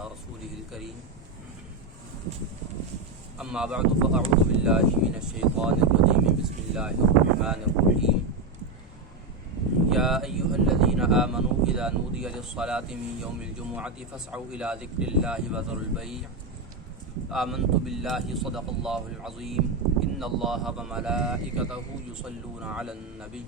على رسوله الكريم أما بعد فأعوذ بالله من الشيطان الرجيم بسم الله الرحمن الرحيم يا أيها الذين آمنوا إذا نودي للصلاة من يوم الجمعة فاسعوا إلى ذكر الله وذروا البيع آمنت بالله صدق الله العظيم إن الله وملائكته يصلون على النبي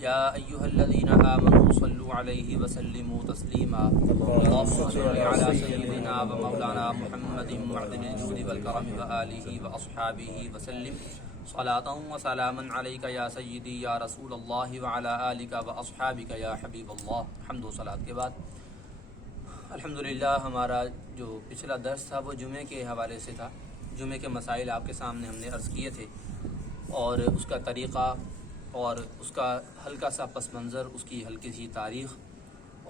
يا أيها الذين آمنوا صلوا عليه وسلموا تسليما اللهم صل على سيدنا ومولانا محمد معدن الجود والكرم وآله وأصحابه وسلم صلاة وسلاما عليك يا سيدي يا رسول الله وعلى آلك وأصحابك يا حبيب الله حمد و صلاة کے بعد الحمدللہ ہمارا جو پچھلا درس تھا وہ جمعے کے حوالے سے تھا. جمعے کے مسائل آپ کے سامنے ہم نے عرض کیے تھے اور اس کا طریقہ اور اس کا ہلکا سا پس منظر، اس کی ہلکی سی تاریخ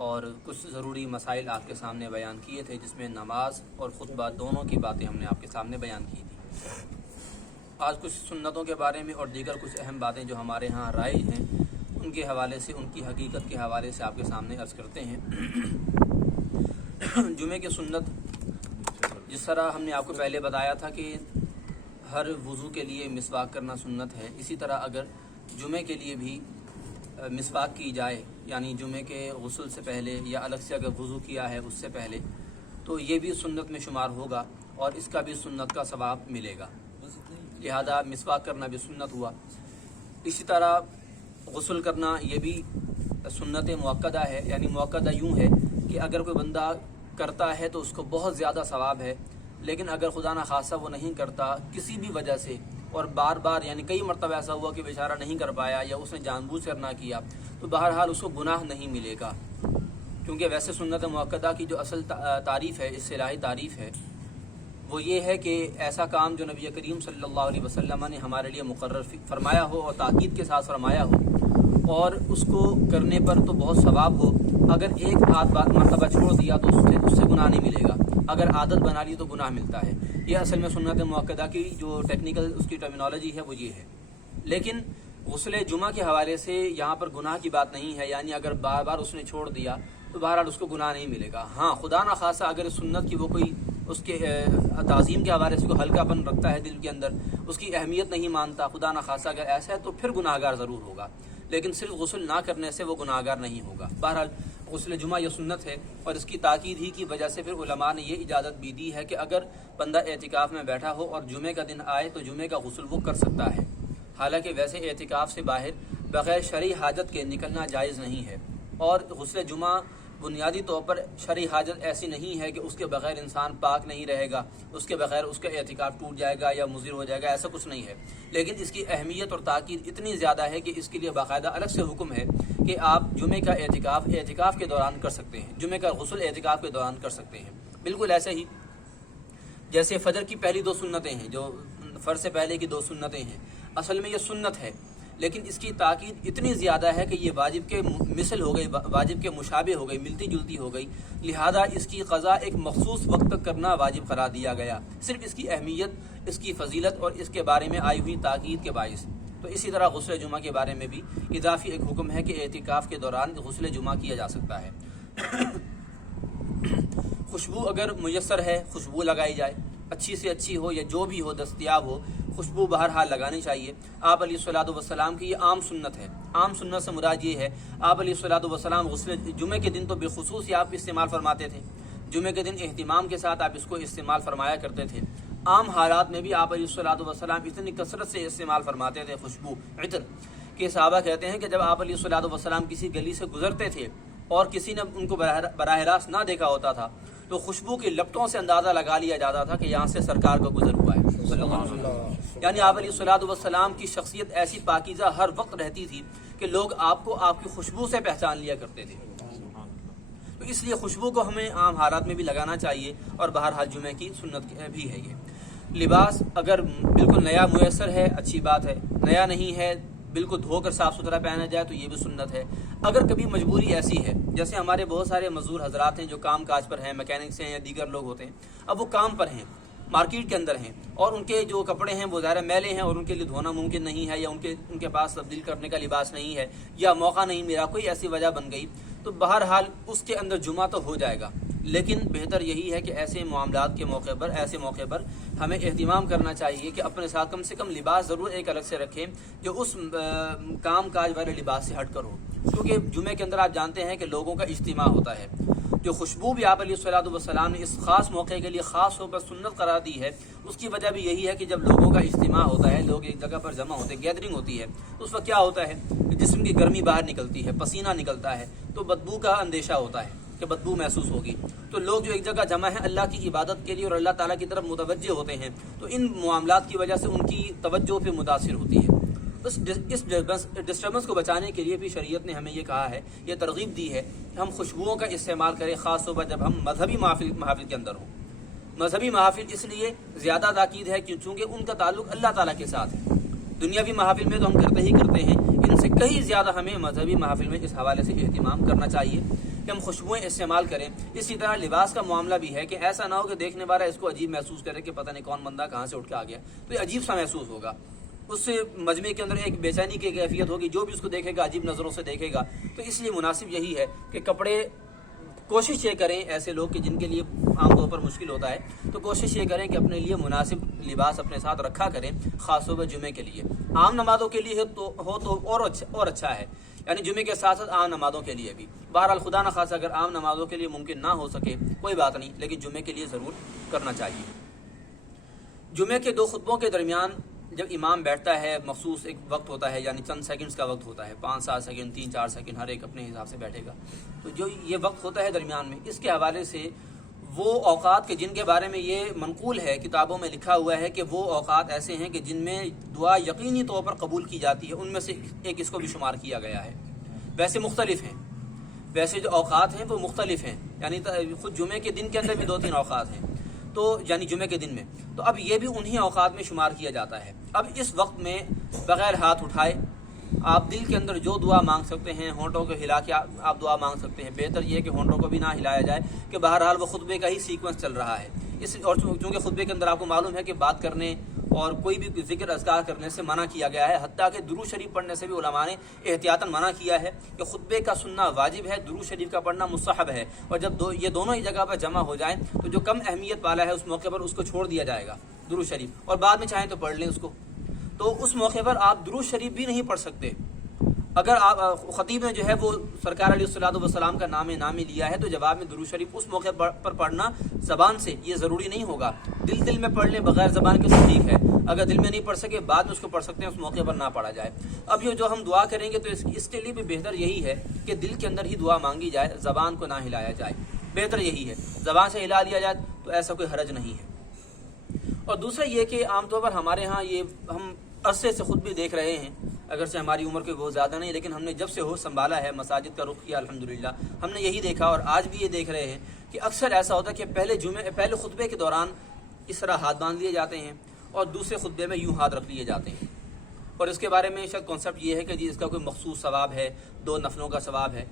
اور کچھ ضروری مسائل آپ کے سامنے بیان کیے تھے، جس میں نماز اور خطبہ دونوں کی باتیں ہم نے آپ کے سامنے بیان کی تھی. آج کچھ سنتوں کے بارے میں اور دیگر کچھ اہم باتیں جو ہمارے ہاں رائج ہیں ان کے حوالے سے، ان کی حقیقت کے حوالے سے آپ کے سامنے عرض کرتے ہیں. جمعے کی سنت، جس طرح ہم نے آپ کو پہلے بتایا تھا کہ ہر وضو کے لیے مسواک کرنا سنت ہے، اسی طرح اگر جمعے کے لیے بھی مسواک کی جائے، یعنی جمعے کے غسل سے پہلے یا الگ سے اگر وضو کیا ہے اس سے پہلے، تو یہ بھی سنت میں شمار ہوگا اور اس کا بھی سنت کا ثواب ملے گا. لہذا مسواک کرنا بھی سنت ہوا. اسی طرح غسل کرنا یہ بھی سنت مؤکدہ ہے، یعنی مؤکدہ یوں ہے کہ اگر کوئی بندہ کرتا ہے تو اس کو بہت زیادہ ثواب ہے، لیکن اگر خدا نخواستہ وہ نہیں کرتا کسی بھی وجہ سے اور بار بار یعنی کئی مرتبہ ایسا ہوا کہ بیچارہ نہیں کر پایا یا اس نے جان بوجھ کر نہ کیا، تو بہرحال اس کو گناہ نہیں ملے گا. کیونکہ ویسے سنت مؤکدہ کی جو اصل تعریف ہے، اصطلاحی تعریف ہے، وہ یہ ہے کہ ایسا کام جو نبی کریم صلی اللہ علیہ وسلم نے ہمارے لیے مقرر فرمایا ہو اور تاکید کے ساتھ فرمایا ہو اور اس کو کرنے پر تو بہت ثواب ہو. اگر ایک آدھ مرتبہ چھوڑ دیا تو اس سے گناہ نہیں ملے گا، اگر عادت بنا لی تو گناہ ملتا ہے. یہ اصل میں سنت مؤکدہ کی جو ٹیکنیکل اس کی ٹرمینالوجی ہے وہ یہ ہے. لیکن غسل جمعہ کے حوالے سے یہاں پر گناہ کی بات نہیں ہے، یعنی اگر بار بار اس نے چھوڑ دیا تو بہرحال اس کو گناہ نہیں ملے گا. ہاں، خدا نخواستہ اگر اس سنت کی وہ کوئی اس کے تعظیم کے حوالے سے کوئی ہلکا پن رکھتا ہے دل کے اندر، اس کی اہمیت نہیں مانتا، خدا نخواستہ اگر ایسا ہے تو پھر گناہ گار ضرور ہوگا، لیکن صرف غسل نہ کرنے سے وہ گناہ گار نہیں ہوگا. بہرحال غسل جمعہ یہ سنت ہے اور اس کی تاکید ہی کی وجہ سے پھر علماء نے یہ اجازت بھی دی ہے کہ اگر بندہ اعتکاف میں بیٹھا ہو اور جمعے کا دن آئے تو جمعے کا غسل وہ کر سکتا ہے. حالانکہ ویسے اعتکاف سے باہر بغیر شرعی حاجت کے نکلنا جائز نہیں ہے، اور غسل جمعہ بنیادی طور پر شرعی حاجت ایسی نہیں ہے کہ اس کے بغیر انسان پاک نہیں رہے گا، اس کے بغیر اس کا اعتکاف ٹوٹ جائے گا یا مضر ہو جائے گا، ایسا کچھ نہیں ہے. لیکن اس کی اہمیت اور تاکید اتنی زیادہ ہے کہ اس کے لیے باقاعدہ الگ سے حکم ہے کہ آپ جمعے کا اعتکاف کے دوران کر سکتے ہیں، جمعے کا غسل اعتکاف کے دوران کر سکتے ہیں. بالکل ایسے ہی جیسے فجر کی پہلی دو سنتیں ہیں، جو فرض سے پہلے کی دو سنتیں ہیں، اصل میں یہ سنت ہے، لیکن اس کی تاکید اتنی زیادہ ہے کہ یہ واجب کے مثل ہو گئی، واجب کے مشابہ ہو گئی، ملتی جلتی ہو گئی. لہذا اس کی قضا ایک مخصوص وقت تک کرنا واجب قرار دیا گیا، صرف اس کی اہمیت، اس کی فضیلت اور اس کے بارے میں آئی ہوئی تاکید کے باعث. تو اسی طرح غسل جمعہ کے بارے میں بھی اضافی ایک حکم ہے کہ اعتکاف کے دوران غسل جمعہ کیا جا سکتا ہے. خوشبو اگر میسر ہے، خوشبو لگائی جائے، اچھی سے اچھی ہو یا جو بھی ہو دستیاب ہو، خوشبو بہرحال لگانی چاہیے. آپ علیہ الصلوۃ والسلام کی یہ عام سنت ہے. عام سنت سے مراد یہ ہے، آپ علیہ الصلوۃ والسلام غسل جمعے کے دن تو بالخصوص ہی آپ استعمال فرماتے تھے، جمعے کے دن اہتمام کے ساتھ آپ اس کو استعمال فرمایا کرتے تھے. عام حالات میں بھی آپ علیہ الصلوۃ والسلام اتنی کثرت سے استعمال فرماتے تھے خوشبو عطر کہ صحابہ کہتے ہیں کہ جب آپ علیہ الصلوۃ والسلام کسی گلی سے گزرتے تھے اور کسی نے ان کو براہ راست نہ دیکھا ہوتا تھا تو خوشبو کی لپٹوں سے اندازہ لگا لیا جاتا تھا کہ یہاں سے سرکار کا گزر ہوا ہے صلی اللہ علیہ وسلم. یعنی آپ علیہ الصلوۃ والسلام کی شخصیت ایسی پاکیزہ ہر وقت رہتی تھی کہ لوگ آپ کو آپ کی خوشبو سے پہچان لیا کرتے تھے. تو اس لیے خوشبو کو ہمیں عام حالات میں بھی لگانا چاہیے، اور بہرحال جمعے کی سنت بھی ہے. یہ لباس اگر بالکل نیا میسر ہے اچھی بات ہے، نیا نہیں ہے بالکل دھو کر صاف ستھرا پہنا جائے تو یہ بھی سنت ہے. اگر کبھی مجبوری ایسی ہے، جیسے ہمارے بہت سارے مزدور حضرات ہیں جو کام کاج پر ہیں، میکینکس ہیں یا دیگر لوگ ہوتے ہیں، اب وہ کام پر ہیں، مارکیٹ کے اندر ہیں، اور ان کے جو کپڑے ہیں وہ ظاہر میلے ہیں اور ان کے لیے دھونا ممکن نہیں ہے، یا ان کے پاس تبدیل کرنے کا لباس نہیں ہے، یا موقع نہیں ملا، کوئی ایسی وجہ بن گئی، تو بہرحال اس کے اندر جمعہ تو ہو جائے گا، لیکن بہتر یہی ہے کہ ایسے معاملات کے موقع پر ہمیں اہتمام کرنا چاہیے کہ اپنے ساتھ کم سے کم لباس ضرور ایک الگ سے رکھیں جو اس کام کاج والے لباس سے ہٹ کر ہو، کیونکہ جمعے کے اندر آپ جانتے ہیں کہ لوگوں کا اجتماع ہوتا ہے۔ جو خوشبو بھی آپ علیہ الصلوۃ والسلام نے اس خاص موقع کے لیے خاص طور پر سنت قرار دی ہے، اس کی وجہ بھی یہی ہے کہ جب لوگوں کا اجتماع ہوتا ہے، لوگ ایک جگہ پر جمع ہوتے ہیں، گیدرنگ ہوتی ہے، تو اس وقت کیا ہوتا ہے کہ جسم کی گرمی باہر نکلتی ہے، پسینہ نکلتا ہے، تو بدبو کا اندیشہ ہوتا ہے کہ بدبو محسوس ہوگی۔ تو لوگ جو ایک جگہ جمع ہیں اللہ کی عبادت کے لیے اور اللہ تعالیٰ کی طرف متوجہ ہوتے ہیں، تو ان معاملات کی وجہ سے ان کی توجہ پہ متاثر ہوتی ہے۔ اس ڈسٹربنس کو بچانے کے لیے بھی شریعت نے ہمیں یہ کہا ہے، یہ ترغیب دی ہے کہ ہم خوشبوؤں کا استعمال کریں، خاص طور پر جب ہم مذہبی محافل کے اندر ہوں۔ مذہبی محافل اس لیے زیادہ تاکید ہے کہ چونکہ ان کا تعلق اللہ تعالیٰ کے ساتھ ہے۔ دنیاوی محافل میں تو ہم کرتے ہیں، ان سے کہیں زیادہ ہمیں مذہبی محافل میں اس حوالے سے اہتمام کرنا چاہیے کہ ہم خوشبوئیں استعمال کریں۔ اسی طرح لباس کا معاملہ بھی ہے کہ ایسا نہ ہو کہ دیکھنے والا اس کو عجیب محسوس کرے کہ پتہ نہیں کون بندہ کہاں سے اٹھ کے آ گیا، تو یہ عجیب سا محسوس ہوگا، اس سے مجمع کے اندر ایک بے چینی کی کیفیت ہوگی، جو بھی اس کو دیکھے گا عجیب نظروں سے دیکھے گا۔ تو اس لیے مناسب یہی ہے کہ کپڑے کوشش یہ کریں، ایسے لوگ کہ جن کے لیے عام طور پر مشکل ہوتا ہے، تو کوشش یہ کریں کہ اپنے لیے مناسب لباس اپنے ساتھ رکھا کریں، خاص طور پر جمعے کے لیے۔ عام نمازوں کے لیے ہو تو اور اچھا ہے، یعنی جمعے کے ساتھ ساتھ عام نمازوں کے لیے بھی۔ بہرحال خدا نہ خاصہ اگر عام نمازوں کے لیے ممکن نہ ہو سکے کوئی بات نہیں، لیکن جمعے کے لیے ضرور کرنا چاہیے۔ جمعے کے دو خطبوں کے درمیان جب امام بیٹھتا ہے مخصوص ایک وقت ہوتا ہے، یعنی چند سیکنڈز کا وقت ہوتا ہے، 5-7 سیکنڈ 3-4 سیکنڈ، ہر ایک اپنے حساب سے بیٹھے گا، تو جو یہ وقت ہوتا ہے درمیان میں، اس کے حوالے سے وہ اوقات کے جن کے بارے میں یہ منقول ہے، کتابوں میں لکھا ہوا ہے کہ وہ اوقات ایسے ہیں کہ جن میں دعا یقینی طور پر قبول کی جاتی ہے، ان میں سے ایک اس کو بھی شمار کیا گیا ہے۔ ویسے مختلف ہیں، ویسے جو اوقات ہیں وہ مختلف ہیں، یعنی خود جمعے کے دن کے اندر بھی 2-3 اوقات ہیں، تو یعنی جمعے کے دن میں، تو اب یہ بھی انہی اوقات میں شمار کیا جاتا ہے۔ اب اس وقت میں بغیر ہاتھ اٹھائے آپ دل کے اندر جو دعا مانگ سکتے ہیں، ہونٹوں کو ہلا کے آپ دعا مانگ سکتے ہیں۔ بہتر یہ ہے کہ ہونٹوں کو بھی نہ ہلایا جائے، کہ بہرحال وہ خطبے کا ہی سیکوینس چل رہا ہے، اور چونکہ خطبے کے اندر آپ کو معلوم ہے کہ بات کرنے اور کوئی بھی ذکر اذکار کرنے سے منع کیا گیا ہے، حتیٰ کہ درود شریف پڑھنے سے بھی علماء نے احتیاطاً منع کیا ہے کہ خطبے کا سننا واجب ہے، درود شریف کا پڑھنا مستحب ہے، اور جب یہ دونوں ہی جگہ پر جمع ہو جائیں تو جو کم اہمیت والا ہے اس موقع پر اس کو چھوڑ دیا جائے گا درود شریف، اور بعد میں چاہیں تو پڑھ لیں اس کو۔ تو اس موقع پر آپ درود شریف بھی نہیں پڑھ سکتے۔ اگر آپ خطیب نے جو ہے وہ سرکار علیہ الصلوۃ والسلام کا نامی لیا ہے، تو جواب میں درود شریف اس موقع پر پڑھنا زبان سے یہ ضروری نہیں ہوگا، دل میں پڑھ لیں بغیر زبان کے تو ٹھیک ہے، اگر دل میں نہیں پڑھ سکے بعد میں اس کو پڑھ سکتے ہیں، اس موقع پر نہ پڑھا جائے۔ اب یہ جو ہم دعا کریں گے تو اس کے لیے بھی بہتر یہی ہے کہ دل کے اندر ہی دعا مانگی جائے، زبان کو نہ ہلایا جائے، بہتر یہی ہے۔ زبان سے ہلا لیا جائے تو ایسا کوئی حرج نہیں ہے۔ اور دوسرا یہ کہ عام طور پر ہمارے ہاں یہ ہم عرصے سے خود بھی دیکھ رہے ہیں، اگرچہ ہماری عمر کوئی بہت زیادہ نہیں، لیکن ہم نے جب سے سنبھالا ہے، مساجد کا رخ کیا الحمدللہ، ہم نے یہی دیکھا اور آج بھی یہ دیکھ رہے ہیں کہ اکثر ایسا ہوتا ہے کہ پہلے خطبے کے دوران اس طرح ہاتھ باندھ لیے جاتے ہیں اور دوسرے خطبے میں یوں ہاتھ رکھ لیے جاتے ہیں، اور اس کے بارے میں شاید کانسیپٹ یہ ہے کہ جی اس کا کوئی مخصوص ثواب ہے، 2 نفلوں کا ثواب ہے۔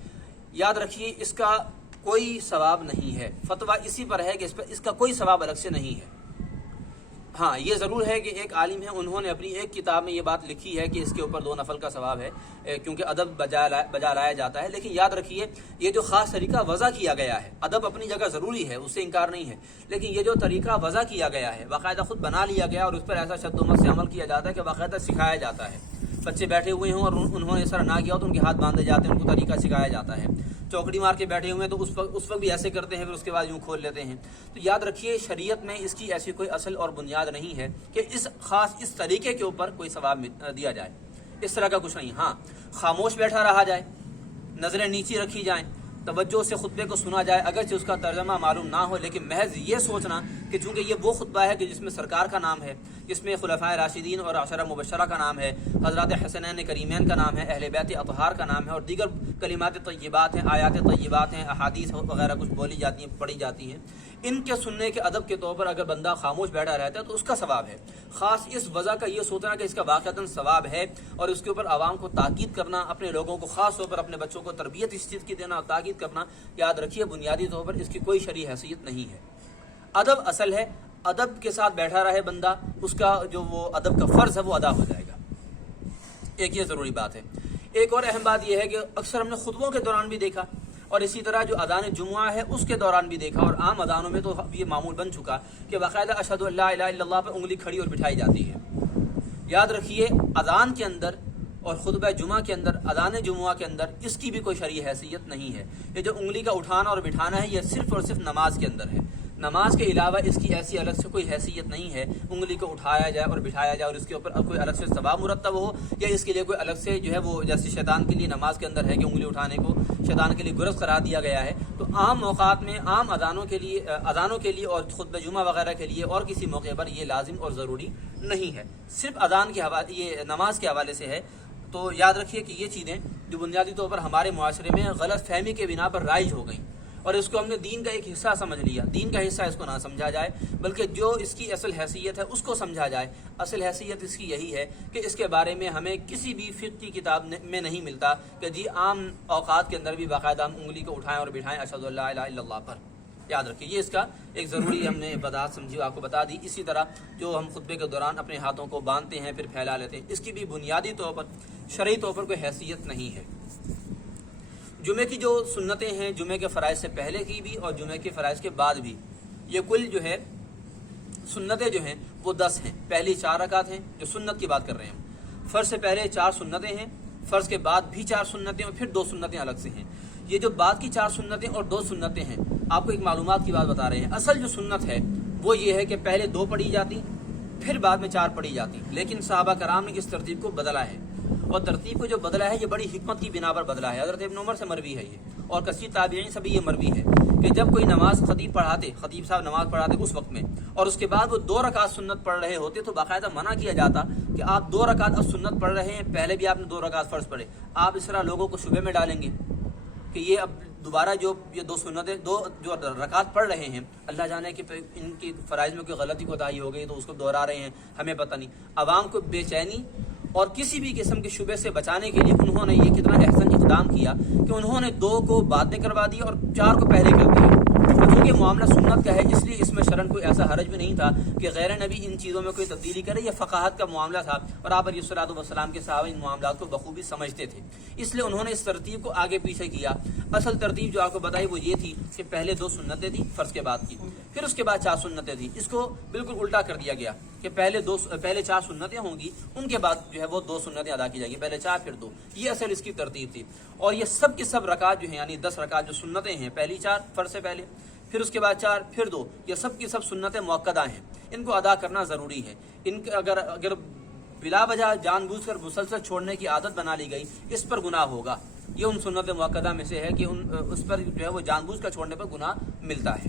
یاد رکھیے اس کا کوئی ثواب نہیں ہے، فتویٰ اسی پر ہے کہ اس کا کوئی ثواب الگ سے نہیں ہے۔ ہاں یہ ضرور ہے کہ ایک عالم ہے، انہوں نے اپنی ایک کتاب میں یہ بات لکھی ہے کہ اس کے اوپر 2 نفل کا ثواب ہے، کیونکہ ادب بجا لایا جاتا ہے، لیکن یاد رکھیے یہ جو خاص طریقہ وضع کیا گیا ہے، ادب اپنی جگہ ضروری ہے، اس سے انکار نہیں ہے، لیکن یہ جو طریقہ وضع کیا گیا ہے باقاعدہ خود بنا لیا گیا اور اس پر ایسا شد و مت سے عمل کیا جاتا ہے کہ باقاعدہ سکھایا جاتا ہے۔ بچے بیٹھے ہوئے ہوں اور انہوں نے اس طرح نہ کیا ہو تو ان کے ہاتھ باندھے جاتے ہیں، ان کو طریقہ سکھایا جاتا ہے۔ چوکڑی مار کے بیٹھے ہوئے ہیں تو اس وقت بھی ایسے کرتے ہیں، پھر اس کے بعد یوں کھول لیتے ہیں۔ تو یاد رکھیے شریعت میں اس کی ایسی کوئی اصل اور بنیاد نہیں ہے کہ اس طریقے کے اوپر کوئی ثواب دیا جائے، اس طرح کا کچھ نہیں۔ ہاں خاموش بیٹھا رہا جائے، نظریں نیچی رکھی جائیں، توجہ سے خطبے کو سنا جائے، اگرچہ اس کا ترجمہ معلوم نہ ہو، لیکن محض یہ سوچنا کہ چونکہ یہ وہ خطبہ ہے کہ جس میں سرکار کا نام ہے، جس میں خلفائے راشدین اور عشرہ مبشرہ کا نام ہے، حضرات حسنین کریمین کا نام ہے، اہل بیت اطہار کا نام ہے، اور دیگر کلمات طیبات ہیں، آیات طیبات ہیں، احادیث وغیرہ کچھ بولی جاتی ہیں، پڑھی جاتی ہیں، ان کے سننے کے ادب کے طور پر اگر بندہ خاموش بیٹھا رہتا ہے تو اس کا ثواب ہے۔ خاص اس وجہ کا یہ سوچنا کہ اس کا واقعتاً ثواب ہے اور اس کے اوپر عوام کو تاکید کرنا، اپنے لوگوں کو خاص طور پر اپنے بچوں کو تربیت اس چیز کی دینا اور تاکید کرنا، یاد رکھیے بنیادی طور پر اس کی کوئی شرعی حیثیت نہیں ہے۔ ادب اصل ہے، ادب کے ساتھ بیٹھا رہے بندہ، اس کا جو وہ ادب کا فرض ہے وہ ادا ہو جائے گا، ایک یہ ضروری بات ہے۔ ایک اور اہم بات یہ ہے کہ اکثر ہم نے خطبوں کے دوران بھی دیکھا، اور اسی طرح جو اذان جمعہ ہے اس کے دوران بھی دیکھا، اور عام اذانوں میں تو یہ معمول بن چکا کہ باقاعدہ اشہد ان لا الہ الا اللہ پہ انگلی کھڑی اور بٹھائی جاتی ہے۔ یاد رکھیے اذان کے اندر اور خطبہ جمعہ کے اندر، اذان جمعہ کے اندر اس کی بھی کوئی شرعی حیثیت نہیں ہے۔ یہ جو انگلی کا اٹھانا اور بٹھانا ہے یہ صرف اور صرف نماز کے اندر ہے، نماز کے علاوہ اس کی ایسی الگ سے کوئی حیثیت نہیں ہے انگلی کو اٹھایا جائے اور بٹھایا جائے اور اس کے اوپر کوئی الگ سے ثواب مرتب ہو، یا اس کے لیے کوئی الگ سے جو ہے وہ جیسے شیطان کے لیے نماز کے اندر ہے کہ انگلی اٹھانے کو شیطان کے لیے گرز قرار دیا گیا ہے۔ تو عام موقعات میں عام اذانوں کے لیے اور خطبہ جمعہ وغیرہ کے لیے اور کسی موقع پر یہ لازم اور ضروری نہیں ہے، صرف اذان کے حوالے یہ نماز کے حوالے سے ہے۔ تو یاد رکھیے کہ یہ چیزیں جو بنیادی طور پر ہمارے معاشرے میں غلط فہمی کے بنا پر رائج ہو گئیں اور اس کو ہم نے دین کا ایک حصہ سمجھ لیا، دین کا حصہ اس کو نہ سمجھا جائے بلکہ جو اس کی اصل حیثیت ہے اس کو سمجھا جائے۔ اصل حیثیت اس کی یہی ہے کہ اس کے بارے میں ہمیں کسی بھی فقہ کی کتاب میں نہیں ملتا کہ جی عام اوقات کے اندر بھی باقاعدہ ہم انگلی کو اٹھائیں اور بٹھائیں اشہد ان لا الہ الا اللہ پر۔ یاد رکھیے یہ اس کا ایک ضروری ہم نے وضاحت سمجھی آپ کو بتا دی۔ اسی طرح جو ہم خطبے کے دوران اپنے ہاتھوں کو باندھتے ہیں پھر پھیلا لیتے ہیں، اس کی بھی بنیادی طور پر شرعی طور پر کوئی حیثیت نہیں ہے۔ جمعے کی جو سنتیں ہیں جمعے کے فرائض سے پہلے کی بھی اور جمعے کے فرائض کے بعد بھی، یہ کل جو ہے سنتیں جو ہیں وہ 10 ہیں۔ پہلی 4 رکعت ہیں جو سنت کی بات کر رہے ہیں، فرض سے پہلے 4 سنتیں ہیں، فرض کے بعد بھی 4 سنتیں اور پھر 2 سنتیں الگ سے ہیں۔ یہ جو بعد کی 4 سنتیں اور 2 سنتیں ہیں آپ کو ایک معلومات کی بات بتا رہے ہیں۔ اصل جو سنت ہے وہ یہ ہے کہ پہلے 2 پڑھی جاتی پھر بعد میں 4 پڑھی جاتی، لیکن صحابہ کرام نے اس ترتیب کو بدلا ہے، اور ترتیب کو جو بدلا ہے یہ بڑی حکمت کی بنا پر بدلا ہے۔ حضرت ابن عمر سے مروی ہے یہ، اور کثیر تابعین سے بھی یہ مروی ہے کہ جب کوئی نماز خطیب صاحب نماز پڑھاتے اس وقت میں اور اس کے بعد وہ 2 رکعت سنت پڑھ رہے ہوتے تو باقاعدہ منع کیا جاتا کہ آپ 2 رکعت اب سنت پڑھ رہے ہیں، پہلے بھی آپ نے 2 رکعت فرض پڑھے، آپ اس طرح لوگوں کو شبے میں ڈالیں گے کہ یہ اب دوبارہ جو 2 سنتیں 2 جو رکعت پڑھ رہے ہیں اللہ جانے کہ ان کی فرائض میں کوئی غلطی کوتاہی ہو گئی تو اس کو دہرا رہے ہیں، ہمیں پتہ نہیں۔ عوام کو بے چینی اور کسی بھی قسم کے شبے سے بچانے کے لیے انہوں نے یہ کتنا احسن اقدام کیا کہ انہوں نے 2 کو بعد میں کروا دیا اور 4 کو پہلے کر دیا۔ کیونکہ معاملہ سنت کا ہے اس لیے اس میں شرعن کوئی ایسا حرج بھی نہیں تھا کہ غیر نبی ان چیزوں میں کوئی تبدیلی کرے، یہ فقاہت کا معاملہ تھا اور آپ علیہ الصلوۃ والسلام کے صحابہ ان معاملات کو بخوبی سمجھتے تھے، اس لیے انہوں نے اس ترتیب کو آگے پیچھے کیا۔ اصل ترتیب جو آپ کو بتائی وہ یہ تھی کہ پہلے 2 سنتیں تھیں فرض کے بعد کی، پھر اس کے بعد 4 سنتیں تھیں۔ اس کو بالکل الٹا کر دیا گیا کہ پہلے 4 سنتیں ہوں گی، ان کے بعد جو ہے وہ 2 سنتیں ادا کی جائیں گی، پہلے 4 پھر 2، یہ اصل اس کی ترتیب تھی۔ اور یہ سب کی سب رکعت جو ہیں یعنی 10 رکعت جو سنتیں ہیں، پہلی 4 فرض سے پہلے، پھر اس کے بعد 4 پھر 2، یہ سب کی سب سنتیں مؤکدہ ہیں، ان کو ادا کرنا ضروری ہے۔ ان کے اگر بلا وجہ جان بوجھ کر مسلسل چھوڑنے کی عادت بنا لی گئی اس پر گناہ ہوگا۔ یہ ان سنت مؤکدہ میں سے ہے کہ اس پر جو ہے وہ جان بوجھ کر چھوڑنے پر گناہ ملتا ہے۔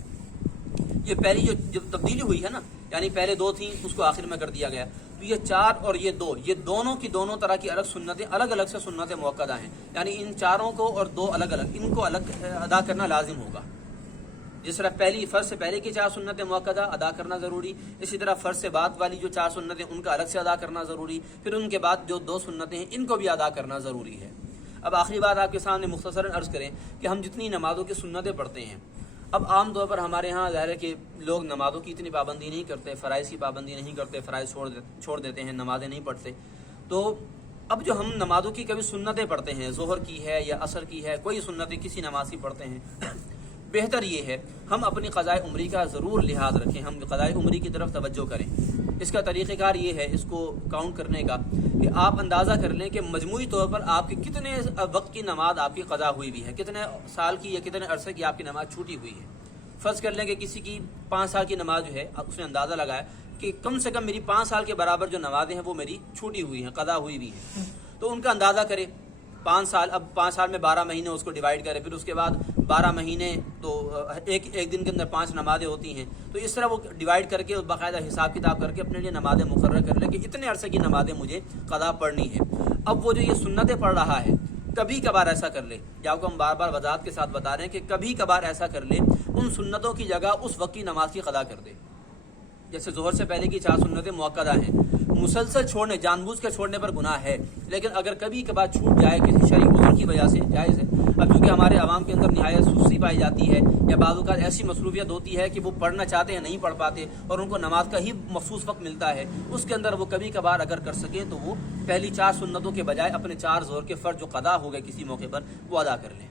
یہ پہلی جو تبدیلی ہوئی ہے نا، یعنی پہلے 2 تھیں اس کو آخر میں کر دیا گیا، تو یہ 4 اور یہ 2 یہ دونوں کی دونوں طرح کی الگ سنتیں الگ الگ سے سنتیں مؤکدہ ہیں، یعنی ان 4 کو اور 2 الگ الگ ان کو الگ ادا کرنا لازم ہوگا۔ جس طرح پہلی فرض سے پہلے کی 4 سنتیں مؤکدہ ادا کرنا ضروری، اسی طرح فرض سے بعد والی جو 4 سنتیں ان کا الگ سے ادا کرنا ضروری، پھر ان کے بعد جو 2 سنتیں ہیں ان کو بھی ادا کرنا ضروری ہے۔ اب آخری بات آپ کے سامنے مختصراً عرض کریں کہ ہم جتنی نمازوں کی سنتیں پڑھتے ہیں، اب عام طور پر ہمارے ہاں ظاہر ہے کہ لوگ نمازوں کی اتنی پابندی نہیں کرتے، فرائض کی پابندی نہیں کرتے، فرائض چھوڑ دیتے ہیں، نمازیں نہیں پڑھتے۔ تو اب جو ہم نمازوں کی کبھی سنتیں پڑھتے ہیں، ظہر کی ہے یا عصر کی ہے، کوئی سنتیں کسی نماز کی پڑھتے ہیں، بہتر یہ ہے ہم اپنی قضاء عمری کا ضرور لحاظ رکھیں، ہم قضاء عمری کی طرف توجہ کریں۔ اس کا طریقہ کار یہ ہے اس کو کاؤنٹ کرنے کا کہ آپ اندازہ کر لیں کہ مجموعی طور پر آپ کی کتنے وقت کی نماز آپ کی قضا ہوئی بھی ہے، کتنے سال کی یا کتنے عرصے کی آپ کی نماز چھوٹی ہوئی ہے۔ فرض کر لیں کہ کسی کی 5 سال کی نماز جو ہے اس نے اندازہ لگایا کہ کم سے کم میری 5 سال کے برابر جو نمازیں ہیں وہ میری چھوٹی ہوئی ہیں، قضا ہوئی بھی ہیں، تو ان کا اندازہ کرے 5 سال، اب 5 سال میں 12 مہینے اس کو ڈیوائڈ کرے، پھر اس کے بعد 12 مہینے تو ایک دن کے اندر 5 نمازیں ہوتی ہیں، تو اس طرح وہ ڈیوائڈ کر کے باقاعدہ حساب کتاب کر کے اپنے لیے نمازیں مقرر کر لے کہ اتنے عرصے کی نمازیں مجھے قضا پڑھنی ہے۔ اب وہ جو یہ سنتیں پڑھ رہا ہے کبھی کبھار ایسا کر لے، یا کو ہم بار بار وضاحت کے ساتھ بتا رہے ہیں کہ کبھی کبھار ایسا کر لے ان سنتوں کی جگہ اس وقت کی نماز کی قضا کر دے۔ جیسے ظہر سے پہلے کی 4 سنتیں مؤکدہ ہیں، مسلسل چھوڑنے جان بوجھ کر چھوڑنے پر گناہ ہے، لیکن اگر کبھی کبھار چھوٹ جائے کسی شرعی عذر کی وجہ سے جائز ہے۔ اب چونکہ ہمارے عوام کے اندر نہایت سستی پائی جاتی ہے یا بعض اوقات ایسی مصروفیت ہوتی ہے کہ وہ پڑھنا چاہتے ہیں نہیں پڑھ پاتے اور ان کو نماز کا ہی مخصوص وقت ملتا ہے، اس کے اندر وہ کبھی کبھار اگر کر سکیں تو وہ پہلی 4 سنتوں کے بجائے اپنے 4 ظہر کے فرض جو قضا ہو گئے کسی موقع پر وہ ادا کر لیں۔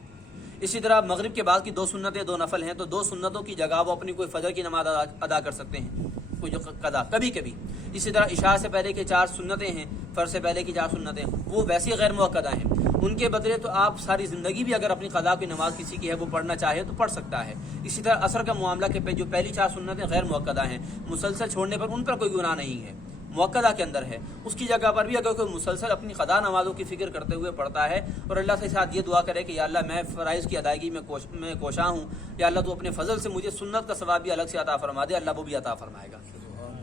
اسی طرح مغرب کے بعد کی 2 سنتیں 2 نفل ہیں، تو 2 سنتوں کی جگہ وہ اپنی کوئی فجر کی نماز ادا کر سکتے ہیں، کوئی جو قضا کبھی کبھی۔ اسی طرح عشاء سے پہلے کے 4 سنتیں ہیں، فرض سے پہلے کی 4 سنتیں، وہ ویسے غیر موقدہ ہیں، ان کے بدلے تو آپ ساری زندگی بھی اگر اپنی قضا کی نماز کسی کی ہے وہ پڑھنا چاہے تو پڑھ سکتا ہے۔ اسی طرح عصر کا معاملہ کے پہ جو پہلی 4 سنتیں غیر موقدہ ہیں، مسلسل چھوڑنے پر ان پر کوئی گناہ نہیں ہے، موقدہ کے اندر ہے، اس کی جگہ پر بھی اگر کوئی مسلسل اپنی قضا نمازوں کی فکر کرتے ہوئے پڑھتا ہے اور اللہ سے ساتھ یہ دعا کرے کہ یا اللہ میں فرائض کی ادائیگی میں کوشاں ہوں، یا اللہ تو اپنے فضل سے مجھے سنت کا ثواب بھی الگ سے عطا فرما دے، اللہ وہ بھی عطا فرمائے گا۔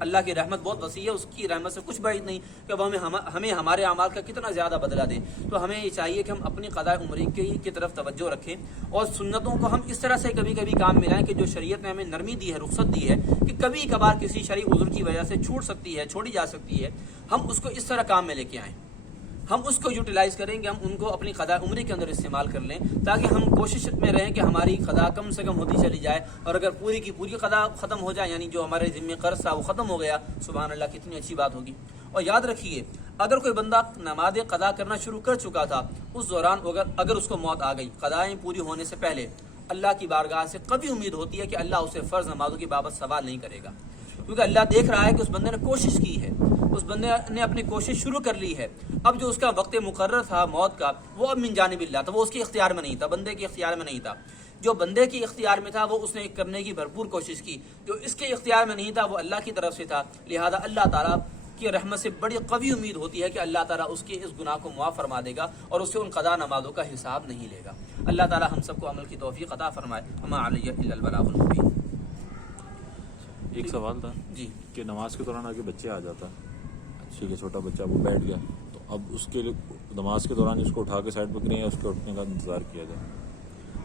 اللہ کی رحمت بہت وسیع ہے، اس کی رحمت سے کچھ بعید نہیں کہ وہ ہمیں ہمارے اعمال کا کتنا زیادہ بدلہ دے۔ تو ہمیں یہ چاہیے کہ ہم اپنی قضاء عمری کی طرف توجہ رکھیں اور سنتوں کو ہم اس طرح سے کبھی کبھی کام ملائیں کہ جو شریعت نے ہمیں نرمی دی ہے، رخصت دی ہے کہ کبھی کبھار کسی شرعی عذر کی وجہ سے چھوٹ سکتی ہے، چھوڑی جا سکتی ہے، ہم اس کو اس طرح کام میں لے کے آئیں، ہم اس کو یوٹیلائز کریں گے، ہم ان کو اپنی قضاء عمری کے اندر استعمال کر لیں تاکہ ہم کوشش میں رہیں کہ ہماری قضاء کم سے کم ہوتی چلی جائے، اور اگر پوری کی پوری قضاء ختم ہو جائے، یعنی جو ہمارے ذمہ قرض تھا وہ ختم ہو گیا، سبحان اللہ کتنی اچھی بات ہوگی۔ اور یاد رکھیے اگر کوئی بندہ نماز قضاء کرنا شروع کر چکا تھا، اس دوران اگر اس کو موت آ گئی قضائیں پوری ہونے سے پہلے، اللہ کی بارگاہ سے کبھی امید ہوتی ہے کہ اللہ اسے فرض نمازوں کی بابت سوال نہیں کرے گا، کیونکہ اللہ دیکھ رہا ہے کہ اس بندے نے کوشش کی ہے، اس بندے نے اپنی کوشش شروع کر لی ہے۔ اب جو اس کا وقت مقرر تھا موت کا، وہ اب من جانب اللہ تھا، وہ اس کے اختیار میں نہیں تھا، بندے کے اختیار میں نہیں تھا۔ جو بندے کے اختیار میں تھا وہ اس نے کرنے کی بھرپور کوشش کی، جو اس کے اختیار میں نہیں تھا وہ اللہ کی طرف سے تھا، لہذا اللہ تعالیٰ کی رحمت سے بڑی قوی امید ہوتی ہے کہ اللہ تعالیٰ اس کے اس گناہ کو معاف فرما دے گا اور اس سے ان قضا نمازوں کا حساب نہیں لے گا۔ اللہ تعالیٰ ہم سب کو عمل کی توفیق عطا فرمائے۔ وما علی الا البلاغ المبین۔ ایک سوال تھا جی کہ نماز کے دوران آگے بچے آ جاتا، ٹھیک ہے، چھوٹا بچہ وہ بیٹھ گیا، تو اب اس کے لیے نماز کے دوران اس کو اٹھا کے سائڈ پہ کریں یا اس کے اٹھنے کا انتظار کیا جائے؟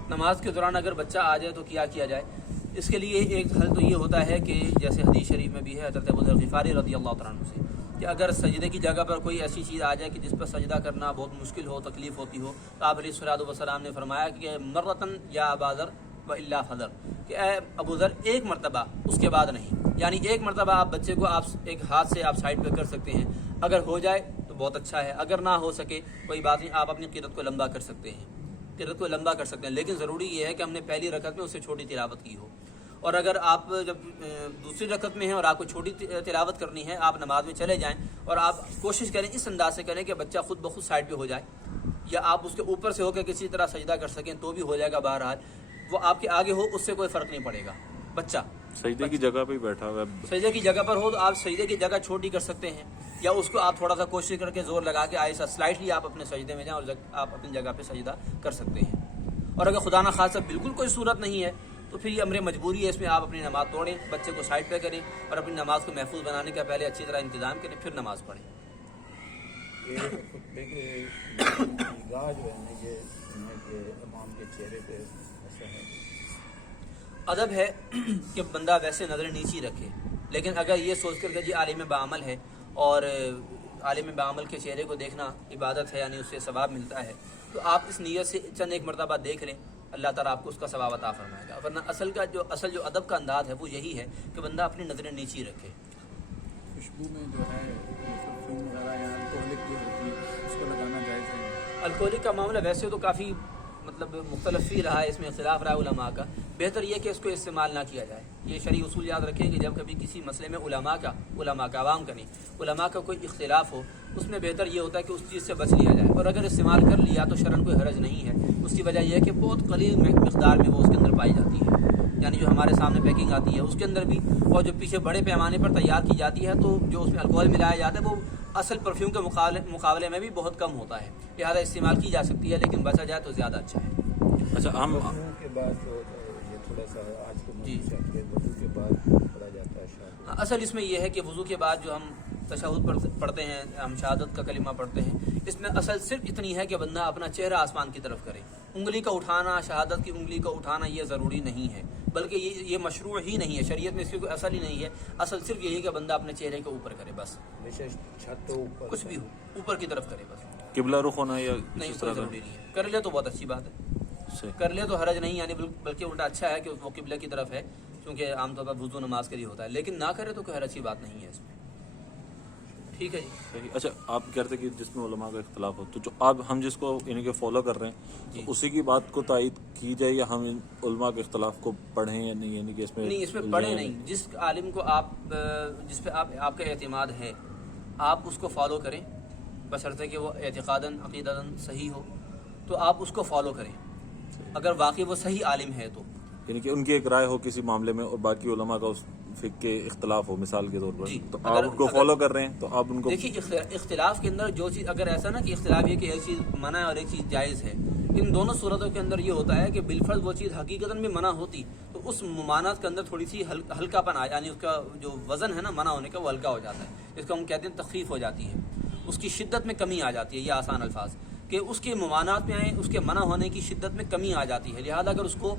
نماز کے دوران اگر بچہ آ جائے تو کیا جائے؟ اس کے لیے ایک حل تو یہ ہوتا ہے کہ جیسے حدیث شریف میں بھی ہے حضرت ابو ذر غفاری رضی اللہ تعالیٰ عنہ سے کہ اگر سجدے کی جگہ پر کوئی ایسی چیز آ جائے کہ جس پر سجدہ کرنا بہت مشکل ہو، تکلیف ہوتی ہو، تو آپ علیہ الصلوۃ والسلام نے فرمایا کہ مرتن یا ابا ذر و الا فذر، کہ اے ابو ذر ایک مرتبہ اس کے بعد نہیں، یعنی ایک مرتبہ آپ بچے کو آپ ایک ہاتھ سے آپ سائڈ پہ کر سکتے ہیں، اگر ہو جائے تو بہت اچھا ہے، اگر نہ ہو سکے کوئی بات نہیں، آپ اپنی قرأت کو لمبا کر سکتے ہیں، قرأت کو لمبا کر سکتے ہیں، لیکن ضروری یہ ہے کہ ہم نے پہلی رکعت میں اس سے چھوٹی تلاوت کی ہو، اور اگر آپ جب دوسری رکعت میں ہیں اور آپ کو چھوٹی تلاوت کرنی ہے، آپ نماز میں چلے جائیں اور آپ کوشش کریں اس انداز سے کریں کہ بچہ خود بخود سائڈ پہ ہو جائے، یا آپ اس کے اوپر سے ہو کے کسی طرح سجدہ کر سکیں تو بھی ہو جائے گا، بہرحال وہ آپ کے آگے ہو اس سے کوئی فرق نہیں پڑے گا۔ بچہ سجدے کی جگہ پہ ہی بیٹھا ہوا ہے، سجدے کی جگہ پر ہو تو آپ سجدے کی جگہ چھوٹی کر سکتے ہیں، یا اس کو آپ تھوڑا سا کوشش کر کے زور لگا کے آئے سلائٹلی آپ اپنے سجدے میں جائیں اور آپ اپنی جگہ پہ سجدہ کر سکتے ہیں۔ اور اگر خدا نہ خاصہ بالکل کوئی صورت نہیں ہے تو پھر یہ امر مجبوری ہے، اس میں آپ اپنی نماز توڑیں، بچے کو سائڈ پہ کریں اور اپنی نماز کو محفوظ بنانے کا پہلے اچھی طرح انتظام کریں، پھر نماز پڑھیں۔ یہ خطبے کے نگاہ جو ہے نا، یہ سننے کے امام کے چہرے پہ ایسا ہے ادب ہے کہ بندہ ویسے نظر نیچی رکھے، لیکن اگر یہ سوچ کر کہ جی عالم بعمل ہے اور عالم بعمل کے چہرے کو دیکھنا عبادت ہے، یعنی اس سے ثواب ملتا ہے، تو آپ اس نیت سے چند ایک مرتبہ دیکھ لیں، اللہ تعالیٰ آپ کو اس کا ثواب عطا فرمائے گا۔ ورنہ اصل جو ادب کا انداز ہے وہ یہی ہے کہ بندہ اپنی نظریں نیچی رکھے۔ خوشبو میں جو ہے پرفیوم وغیرہ یا الکوہلک جو ہوتی ہے اس کو لگانا جائز ہے؟ الکوہلک کا معاملہ ویسے تو کافی مختلف ہی رہا ہے، اس میں اختلاف رہا ہے علماء کا، بہتر یہ کہ اس کو استعمال نہ کیا جائے۔ یہ شرعی اصول یاد رکھیں کہ جب کبھی کسی مسئلے میں علماء کا عوام کا نہیں، علماء کا کوئی اختلاف ہو، اس میں بہتر یہ ہوتا ہے کہ اس چیز سے بچ لیا جائے، اور اگر استعمال کر لیا تو شرعاً کوئی حرج نہیں ہے۔ اس کی وجہ یہ ہے کہ بہت قلیل مقدار میں وہ اس کے اندر پائی جاتی ہے، یعنی جو ہمارے سامنے پیکنگ آتی ہے اس کے اندر بھی، اور جو پیچھے بڑے پیمانے پر تیار کی جاتی ہے تو جو اس میں الکوہل ملایا جاتا ہے وہ اصل پرفیوم کے مقابلے میں بھی بہت کم ہوتا ہے، لہٰذا استعمال کی جا سکتی ہے، لیکن بچا جائے تو زیادہ اچھا ہے۔ اچھا ہم وضو کے بعد یہ تھوڑا سا آج کے جی وضو کے بعد پڑھا جاتا ہے شاید، اصل اس میں یہ ہے کہ وضو کے بعد جو ہم تشہد پڑھتے ہیں، ہم شہادت کا کلمہ پڑھتے ہیں، اس میں اصل صرف اتنی ہے کہ بندہ اپنا چہرہ آسمان کی طرف کرے، انگلی کا اٹھانا، شہادت کی انگلی کا اٹھانا یہ ضروری نہیں ہے، بلکہ یہ مشروع ہی نہیں ہے، شریعت میں اس کی کوئی اصل ہی نہیں ہے، اصل صرف یہی کہ بندہ اپنے چہرے کے اوپر کرے، بس ہمیشہ چھت تو اوپر کچھ بھی ہو اوپر کی طرف کرے، بس قبلہ رخ ہونا یا نہیں، اس کوئی طرح ضروری نہیں ہے، کر لے تو بہت اچھی بات ہے، سے کر لے تو حرج نہیں، یعنی بلکہ الٹا اچھا ہے کہ وہ قبلہ کی طرف ہے، کیونکہ عام طور پر وضو نماز کے لیے ہوتا ہے، لیکن نہ کرے تو کوئی حرج کی بات نہیں ہے اس میں۔ ٹھیک ہے جی. صحیح. اچھا آپ کہتے کہ جس میں علماء کا اختلاف ہو تو جو اب ہم جس کو یعنی کہ فالو کر رہے ہیں تو اسی کی بات کو تائید کی جائے یا ہم علماء کے اختلاف کو پڑھیں یا نہیں, یعنی کہ اس میں نہیں, اس میں پڑھے نہیں. جس عالم کو آپ جس پہ آپ کا اعتماد ہے آپ اس کو فالو کریں بشرطے کہ وہ اعتقاداً عقیدتاً صحیح ہو تو آپ اس کو فالو کریں اگر واقعی وہ صحیح عالم ہے تو. یعنی کہ ان کی ایک رائے ہو کسی معاملے میں اور باقی علماء کا اس فقہ کے اختلاف ہو مثال کے طور پر جی. تو آپ ان کو فالو کر رہے ہیں تو آپ ان کو دیکھیے اختلاف کے اندر جو چیز اگر ایسا نا کہ اختلاف یہ کہ ایک چیز منع ہے اور ایک چیز جائز ہے, ان دونوں صورتوں کے اندر یہ ہوتا ہے کہ بالفرض وہ چیز حقیقتاً بھی منع ہوتی تو اس ممانعت کے اندر تھوڑی سی ہلکا پن آ, یعنی اس کا جو وزن ہے نا منع ہونے کا وہ ہلکا ہو جاتا ہے. اس کو ہم کہتے ہیں تخفیف ہو جاتی ہے, اس کی شدت میں کمی آ جاتی ہے. یہ آسان الفاظ کہ اس کے ممانعت میں آئیں, اس کے منع ہونے کی شدت میں کمی آ جاتی ہے. لہذا اگر اس کو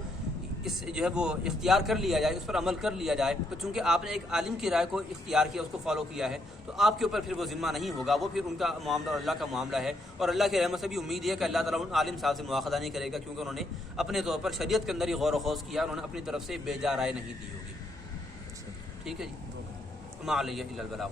اس جو ہے وہ اختیار کر لیا جائے, اس پر عمل کر لیا جائے تو چونکہ آپ نے ایک عالم کی رائے کو اختیار کیا, اس کو فالو کیا ہے تو آپ کے اوپر پھر وہ ذمہ نہیں ہوگا, وہ پھر ان کا معاملہ اور اللہ کا معاملہ ہے. اور اللہ کی رحمت سے بھی امید ہے کہ اللہ تعالیٰ ان عالم صاحب سے مواخذہ نہیں کرے گا کیونکہ انہوں نے اپنے طور پر شریعت کے اندر ہی غور و خوض کیا, انہوں نے اپنی طرف سے بے جا رائے نہیں دی ہوگی. ٹھیک ہے جی. ما علیہ الا البلاغ.